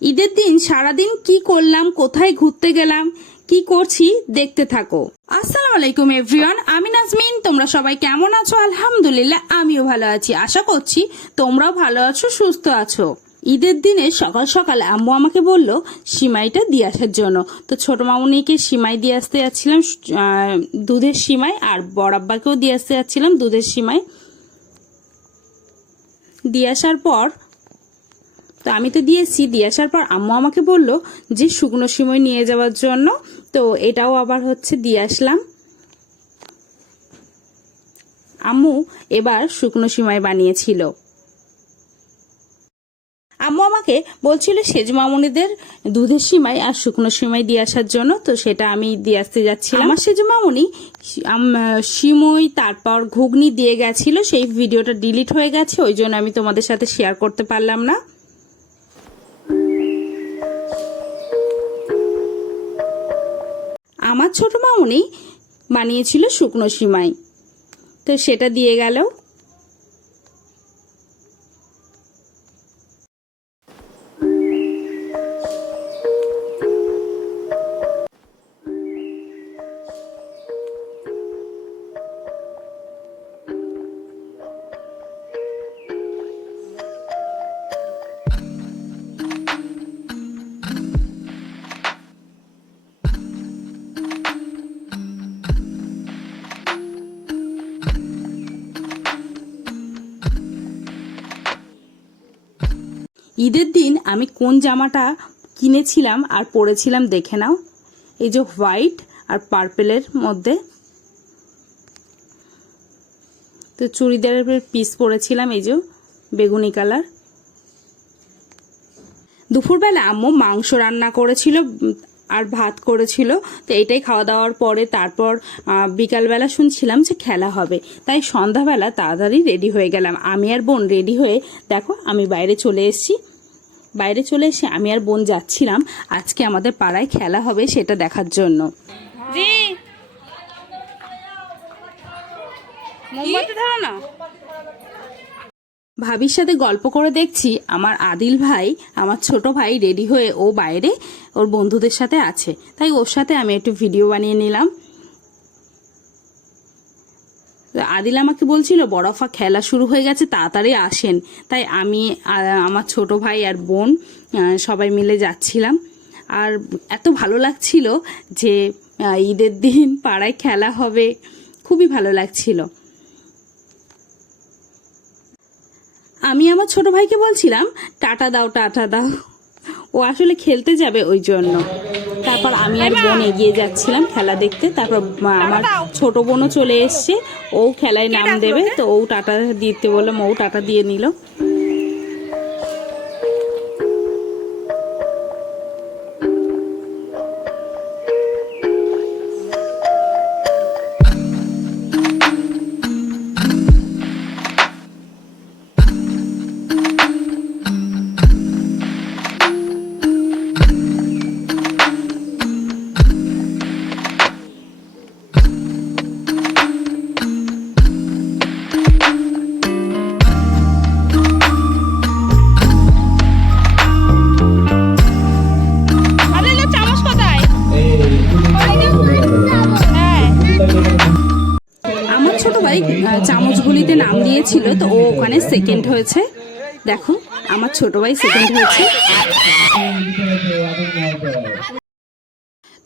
ঈদের দিন সারাদিন কি করলাম, কোথায় ঘুরতে গেলাম, কি করছি দেখতে থাকো। আসসালামু আলাইকুম এভরিওয়ান, আমি নাজমিন। তোমরা সবাই কেমন আছো? আলহামদুলিল্লাহ আমিও ভালো আছি। আশা করছি তোমরাও ভালো আছো, সুস্থ আছো। ঈদের দিনে সকাল সকাল আম্মু আমাকে বলল সিমাইটা দিয়ে আসার জন্য। তো ছোট মামুনিকে সিমাই দিয়ে আসতে যাচ্ছিলাম, দুধের সিমাই, আর বড় আব্বাকেও দিয়ে আসতে যাচ্ছিলাম দুধের সিমাই। দিয়ে আসার পর তো আমি তো দিয়েছি, দিয়ে আসার পর আম্মু আমাকে বলল যে শুকনো সিমাই নিয়ে যাওয়ার জন্য। তো এটাও আবার হচ্ছে দিয়ে আসলাম। আম্মু এবার শুকনো সিমাই বানিয়েছিল। আম্মু আমাকে বলছিল সেজ মামুনিদের দুধের সিমাই আর শুকনো সিমাই দিয়ে আসার জন্য। তো সেটা আমি দিয়ে আসতে যাচ্ছিলাম। আমার সেজ মামুনি সিমই তারপর ঘুগনি দিয়ে গেছিল, সেই ভিডিওটা ডিলিট হয়ে গেছে, ওই জন্য আমি তোমাদের সাথে শেয়ার করতে পারলাম না। আমার ছোট মামুনি বানিয়েছিল শুকনো সিমাই, তো সেটা দিয়ে গেল। ঈদের দিন আমি কোন জামাটা কিনেছিলাম আর পরেছিলাম দেখে নাও। এই যে হোয়াইট আর পার্পেলের মধ্যে, তো চুড়িদারের পিস পরেছিলাম এই যে বেগুনি কালার। দুপুরবেলা আম্মু মাংস রান্না করেছিল আর ভাত করেছিল, তো এটাই খাওয়া দাওয়ার পরে তারপর বিকালবেলা শুনছিলাম যে খেলা হবে, তাই সন্ধ্যাবেলা তাড়াতাড়ি রেডি হয়ে গেলাম। আমি আর বোন রেডি হয়ে দেখো আমি বাইরে চলে এসেছি। বাইরে চলে এসে আমি আর বোন যাচ্ছিলাম আজকে আমাদের পাড়ায় খেলা হবে সেটা দেখার জন্য। জি মোমবাতি ধরো না। ভাবির সাথে গল্প করে দেখছি আমার আদিল ভাই, আমার ছোট ভাই রেডি হয়ে ও বাইরে ওর বন্ধুদের সাথে আছে, তাই ওর সাথে আমি একটু ভিডিও বানিয়ে নিলাম। আদিল আমাকে বলছিল বরফা খেলা শুরু হয়ে গেছে, তাড়াতাড়ি আসেন। তাই আমি আমার ছোট ভাই আর বোন সবাই মিলে যাচ্ছিলাম। আর এত ভালো লাগছিল যে ঈদের দিন পাড়ায় খেলা হবে, খুবই ভালো লাগছিল। আমি আমার ছোট ভাইকে বলছিলাম টাটা দাও টাটা দাও, ও আসলে খেলতে যাবে ওই জন্য। তারপর আমি আর বোন এগিয়ে যাচ্ছিলাম খেলা দেখতে। তারপর আমার ছোট বোনও চলে এসছে, ও খেলায় নাম দেবে, তো ও টাটা দিতে বললাম, ও টাটা দিয়ে নিল। চামচগুলিতে নাম দিয়েছিল, তো ও ওখানে সেকেন্ড হয়েছে। দেখো আমার ছোট ভাই সেকেন্ড হয়েছে।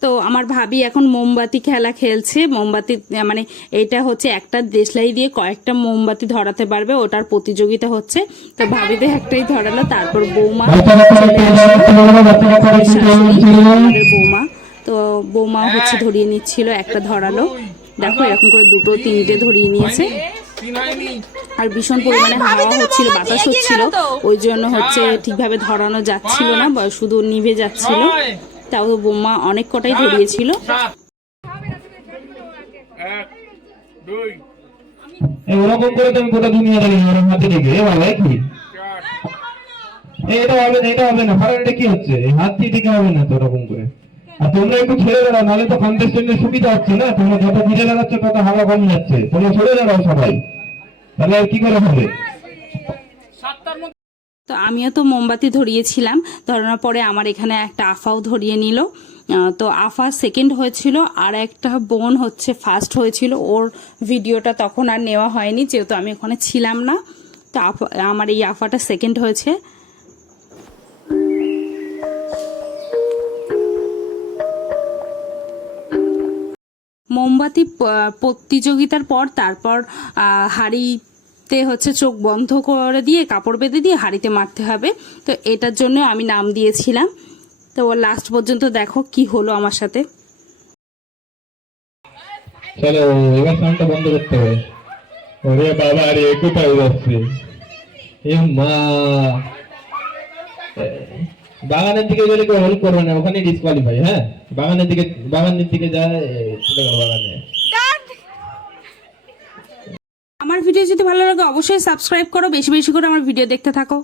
তো আমার ভাবি এখন মোমবাতি খেলা খেলছে। মোমবাতি মানে এটা হচ্ছে একটা দেশলাই দিয়ে কয়েকটা মোমবাতি ধরাতে পারবে, ওটার প্রতিযোগিতা হচ্ছে। তো ভাবিদের একটাই ধরালো, তারপর বৌমা আমাদের বৌমা, তো বৌমা হচ্ছে ধরিয়ে নিচ্ছিল, একটা ধরালো। দেখো এরকম করে দুটো তিনটে ধরিয়ে নিয়েছে। আর ভীষণ পরিমাণে হাওয়া হচ্ছিল, বাতাস হচ্ছিল, ওই জন্য হচ্ছে ঠিকভাবে ধরানো যাচ্ছিল না, শুধু নিভে যাচ্ছিল। তাও বোমা অনেক কটাই ধরিয়েছিল। ওরকম করে তুমি গোটা দুনিয়া হাতে রেখে বাবা কি এটা হবে না, এটা হবে না, ফারানটা কি হচ্ছে, হাত দিয়ে দিকে হবে না তো ওরকম করে। আর তোমরা একটু ছেড়ে দাঁড়াও, নাহলে তো কন্টেস্টেন্টের সুবিধা হচ্ছে না। তোমরা যত ঘিরে দাঁড়াচ্ছ তত হাওয়া কম যাচ্ছে, তোমরা সরে দাঁড়াও সবাই, তাহলে আর কি করে হবে। তো আমিও তো মোমবাতি ধরিয়েছিলাম, ধরানোর পরে আমার এখানে একটা আফাও ধরিয়ে নিল। তো আফা সেকেন্ড হয়েছিল, আর একটা বোন হচ্ছে ফার্স্ট হয়েছিল। ওর ভিডিওটা তখন আর নেওয়া হয়নি যেহেতু আমি ওখানে ছিলাম না। তো আমার এই আফাটা সেকেন্ড হয়েছে। মোমবাতি প্রতিযোগিতার পর তারপর হাঁড়িতে হচ্ছে চোখ বন্ধ করে দিয়ে কাপড় বেঁধে দিয়ে হাঁড়িতে মারতে হবে। তো এটার জন্য আমি নাম দিয়েছিলাম। তো লাস্ট পর্যন্ত দেখো কি হলো আমার সাথে। চলো এবার সাউন্ডটা বন্ধ করতে হবে। ওরে বাবা রে, কোথায় যাচ্ছে? এ মা, বাগানের দিকে গেলে কেউ হেল্প করবে না, ওখানে ডিসকোয়ালিফাই। হ্যাঁ, বাগানের দিকে যায়, বাগানে। আমার ভিডিও যদি ভালো লাগে অবশ্যই সাবস্ক্রাইব করো, বেশি বেশি করে আমার ভিডিও দেখতে থাকো।